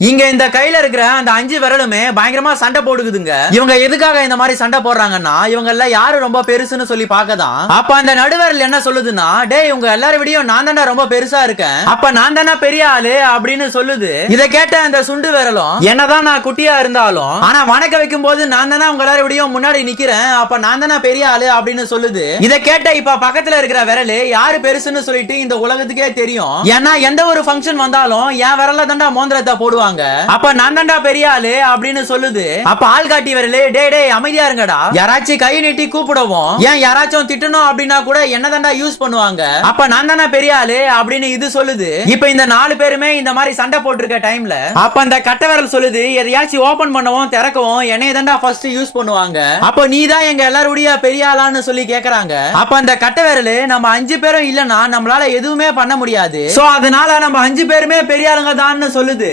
இங்க இந்த கையில இருக்கிற அந்த 5 விரலுமே பயங்கரமா சண்டை போடுக்குதுங்க. இவங்க எதுக்காக இந்த மாதிரி சண்டை போடுறாங்கன்னா இவங்க எல்லாம் யாரு ரொம்ப பெருசுன்னு சொல்லி பார்க்கதான். அப்ப அந்த நடுவிரல் என்ன சொல்லுதுன்னா, டேய் இவங்க எல்லாரும் விடையும் நான் தானே ரொம்ப பெருசா இருக்கேன், அப்ப நான் தானே பெரிய ஆளு அப்படின்னு சொல்லுது. இதை கேட்ட அந்த சுண்டு விரலும், என்னதான் நான் குட்டியா இருந்தாலும் ஆனா வணக்க வைக்கும் போது நான் தானே உங்க எல்லாரும் விடையும் முன்னாடி நிக்கிறேன், அப்ப நான் தானே பெரிய ஆளு அப்படின்னு சொல்லுது. இதை கேட்ட இப்ப பக்கத்துல இருக்கிற விரலு யாரு பெருசுன்னு சொல்லிட்டு இந்த உலகத்துக்கே தெரியும். ஏன்னா எந்த ஒரு ஃபங்க்ஷன் வந்தாலும் என் விரல தாண்டா மோந்திரத்தை போடுவாங்க, அப்ப நான் தாண்டா பெரிய ஆளு அப்படின்னு சொல்லுது. அப்ப ஆள் காட்டி வரலே, டே டே அமைதியா இருங்கடா, யாராச்சும் கை நீட்டி கூப்பிடவும் ஏன் யாராச்சும் திட்டணும் அப்படின்னா கூட என்ன தாண்டா யூஸ் பண்ணுவாங்க, அப்ப நான் தானே பெரிய ஆளு அப்படின்னு இது சொல்லுது. இப்ப இந்த 4 பேருமே இந்த மாதிரி சண்டை போட்டுருக்க டைம்ல அப்ப அந்த கட்டை விரல் சொல்லுது, எதையாச்சும் ஓபன் பண்ணவும் திறக்கவும் என்னைய தாண்டா ஃபர்ஸ்ட் யூஸ் பண்ணுவாங்க, அப்ப நீ தான் எங்க எல்லாருடைய பெரிய ஆளான்னு சொல்லி கேக்குறாங்க. அப்ப அந்த கட்டை விரல் நம்ம 5 பேரும் இல்லனா நம்மளால எதுவுமே பண்ண முடியாது, சோ அதனால நம்ம 5 பேருமே பெரிய ஆளுங்க தான் சொல்லுது.